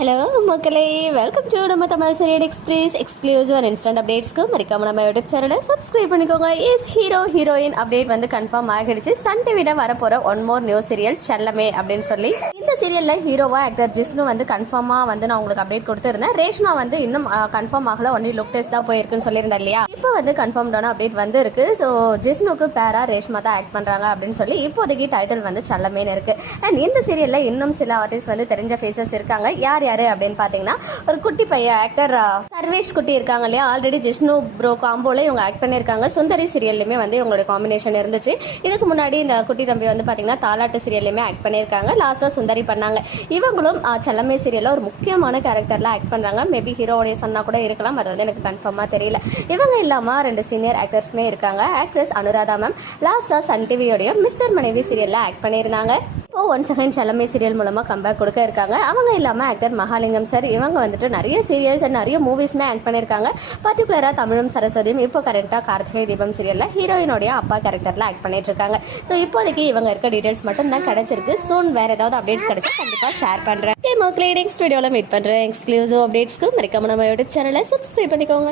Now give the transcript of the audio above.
Hello மக்களே, welcome to நம்ம Tamil serial express exclusive and instant அப்டேட்ஸ்க்கு மறக்காம நம்ம யூடியூப் சேனலை சப்ஸ்கிரைப் பண்ணிக்கோங்க. ஹீரோயின் அப்டேட் வந்து கன்ஃபார்ம் ஆகிடுச்சு. சன் டிவில வரப்போற ஒன் மோர் நியூ சீரியல் செல்லமே அப்படின்னு சொல்லி இந்த சீரியல்ல ஹீரோவா ஆக்டர் ஜிஷ்ணு வந்து கன்ஃபார்மா வந்து நான் உங்களுக்கு அப்டேட் கொடுத்துருந்தேன். ரேஷ்மா வந்து இன்னும் கன்ஃபார்ம் ஆகல, ஒன்லி லுக் டெஸ்ட் தான் போயிருக்குன்னு சொல்லியிருந்தேன் இல்லையா. இப்போ வந்து கன்ஃபார்ம்டான அப்டேட் வந்து இருக்கு. ஸோ ஜிஷ்ணுக்கு பேரா ரேஷ்மா தான் ஆக்ட் பண்றாங்க அப்படின்னு சொல்லி இப்போதைக்கு டைட்டில் வந்து செல்லமேன்னு இருக்கு. அண்ட் இந்த சீரியல்ல இன்னும் சில ஆர்டிஸ்ட் வந்து தெரிஞ்ச ஃபேஸஸ் இருக்காங்க. யாரு அப்படின்னு பாத்தீங்கன்னா, ஒரு குட்டி பையன் ஆக்டர் சர்வேஷ் குட்டி இருக்காங்க இல்லையா. ஆல்ரெடி ஜிஷ்ணு ப்ரோ காம்போல இவங்க ஆக்ட் பண்ணிருக்காங்க. சுந்தரி சீரியல்லுமே வந்து இவங்களோட காம்பினேஷன் இருந்துச்சு. இதுக்கு முன்னாடி இந்த குட்டி தம்பி வந்து பாத்தீங்கன்னா தாலாட்டு சீரியல்லுமே ஆக்ட் பண்ணிருக்காங்க. லாஸ்டா சுந்தரி பண்ணாங்க. இவங்களும் செல்லமே சீரியல்ல ஒரு முக்கியமான கேரக்டர்ல ஆக்ட் பண்றாங்க. மேபி ஹீரோடைய சன்னா கூட இருக்கலாம், அது வந்து எனக்கு கன்ஃபார்மா தெரியல. இவங்க இல்லாம 2 சீனியர் ஆக்டர்ஸ்மே இருக்காங்க. ஆக்ட்ரஸ் அனுராதா மேம் லாஸ்டா சன் டிவியோடைய மிஸ்டர் மனைவி சீரியல்ல ஆக்ட் பண்ணியிருந்தாங்க. இப்போ ஒன்ஸ் அகைன் செல்லமே சீரியல் மூலமா கம்பேக் கொடுக்க இருக்காங்க. அவங்க இல்லாம ஆக்டர் மகாலிங்கம் சார், இவங்க வந்துட்டு நிறைய சீரியல்ஸ் அண்ட் நிறைய மூவிஸ்மே ஆக்ட் பண்ணிருக்காங்க. பர்டிகுலரா தமிழும் சரஸ்வதியும் இப்போ கரெக்டா கார்த்திகை தீபம் சீரியல்ல ஹீரோயினோடைய அப்பா கேரக்டர்ல ஆக்ட் பண்ணிட்டு இருக்காங்க. ஸோ இப்போதைக்கு இவங்க இருக்க டீடைல்ஸ் மட்டும் தான் கிடைச்சிருக்கு. சூன் வேற ஏதாவது அப்டேட்ஸ் கிடைச்சா கண்டிப்பா ஷேர் பண்றேன். மக்களே, நெக்ஸ்ட் வீடியோல மீட் பண்றேன். எக்ஸ்க்ளூசிவ் அப்டேட்ஸ்க்கு மறக்காம நம்ம யூடியூப் சேனலை சப்ஸ்கிரைப் பண்ணிக்கோங்க.